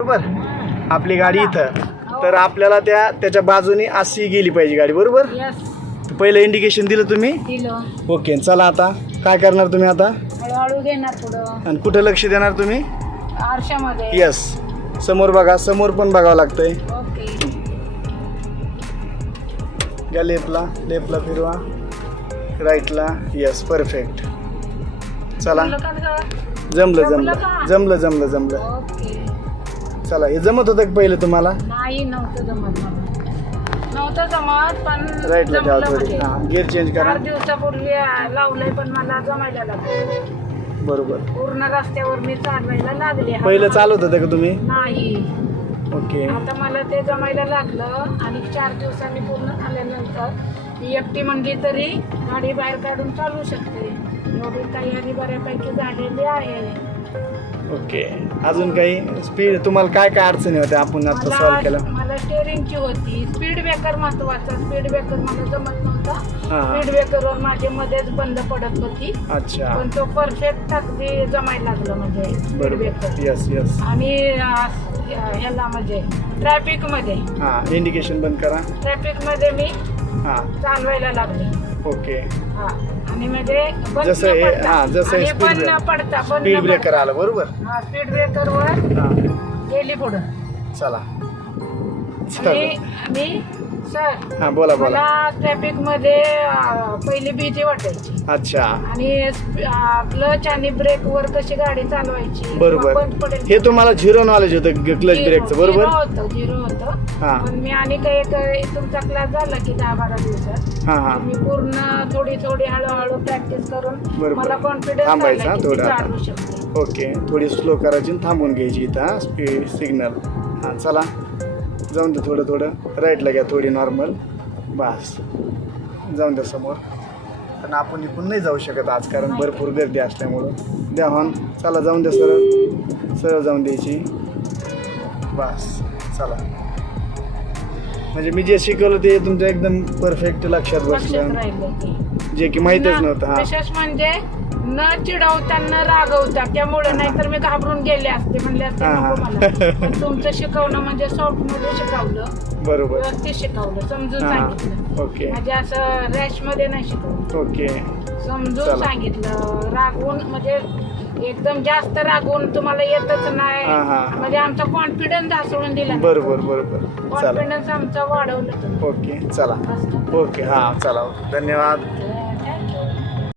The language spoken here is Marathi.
बरोबर आपली गाडी इथं, तर आपल्याला त्याच्या बाजूने अशी गेली पाहिजे गाडी, बरोबर. पहिलं इंडिकेशन दिलं तुम्ही. ओके, चला आता काय करणार तुम्ही आता? हळूहळू घेणार पुढं. आणि कुठं लक्ष देणार तुम्ही? आरशामध्ये. यस, समोर बघा, समोर पण बघावं लागतंय. ओके. या लेफ्टला फिरवा, राईटला. Yes, perfect. चला, जमलं. ओके. चला, हे जमत होतं का पहिलं तुम्हाला? नाही, नव्हतं जमत पण राईटला द्या थोडी. हां, गिअर चेंज करा. 4 दिवसापूर्वी लावलंय पण मला जमायला लागलं. बरोबर. पूर्ण रस्त्यावर मी चालवायला लागले. पहिलं चालवत होतं का तुम्ही? नाही. ओके. आता मला ते जमायला लागलं आणि 4 दिवसांनी पूर्ण झाल्यानंतर मी एकटी म्हणली तरी गाडी बाहेर काढून चालवू शकते. एवढी तयारी बऱ्यापैकी झालेली आहे. ओके, अजून काही स्पीड तुम्हाला काय अडचणी होत्या आपण आता सॉल्व्ह केलं? मला स्टेअरिंगची होती. स्पीड ब्रेकर महत्वाचा. स्पीड ब्रेकर मला जमत नव्हता. हां. स्पीड ब्रेकरवर माझी मध्येच बंद पडत होती. अच्छा, पण तो परफेक्ट अगदी जमायला लागलं म्हणजे स्पीड ब्रेकर. यस. आणि ह्याला म्हणजे ट्रॅफिक मध्ये. हां, इंडिकेशन बंद करा. ट्रॅफिक मध्ये मी हां, चालवायला लागले. ओके. हा, आणि म्हणजे जसं हे स्पीड ब्रेकर आलं, बरोबर. हा, स्पीड ब्रेकर वर हां, गेली पुढं. चला. आणि सर, हां, बोला. मला ट्रॅफिक मध्ये पहिली भीती वाटायची. अच्छा, आणि क्लच आणि ब्रेक वर कशी गाडी चालवायची, बरोबर. बंद पडेल. हे तुम्हाला झिरो नॉलेज होतं क्लच ब्रेकचं, बरोबर. झिरो होतं. हां. पण मी आणि काही तुमचा क्लास झाला की 10-12 दिवसात हां. मी पूर्ण थोडी हळूहळू प्रॅक्टिस करून बरोबर. मला कॉन्फिडन्स थांबायचं, आला की थोडं. चालवू शकते. ओके, थोडी स्लो करायची आणि थांबून घ्यायची इथं. Speed signal. हां, चला, जाऊन दे थोडं राईटला घ्या, थोडी नॉर्मल. बस, जाऊन द्या समोर. पण आपण इकडून नाही जाऊ शकत आज, कारण भरपूर गर्दी असल्यामुळं. द्या हॉर्न. चला, जाऊन द्या, सरळ जाऊन द्यायची. बस, चला. म्हणजे मी जे शिकवलं ते तुमच्या एकदम परफेक्ट लक्षात बसलं, राहिलं जे की माहीतच नव्हतं. हां, विशेष म्हणजे न चिडवता न रागवता. त्यामुळे नाहीतर मी घाबरून गेले असते, म्हणले असते नको मला. पण तुमचं शिकवणं म्हणजे सॉफ्ट मध्ये शिकवलं, बरोबर. व्यवस्थित शिकवलं, समजून हां. सांगितलं. ओके. म्हणजे असं रॅश मध्ये नाही शिकवलं. ओके, समजून चला. सांगितलं. रागवून म्हणजे एकदम जास्त रागवून तुम्हाला येतच नाही. हां. म्हणजे आमचा कॉन्फिडन्स ढासळून दिला. बरोबर. चला, कॉन्फिडन्स आमचा वाढवलं तुम्ही. ओके, चला. असं. ओके, हां, चला, धन्यवाद.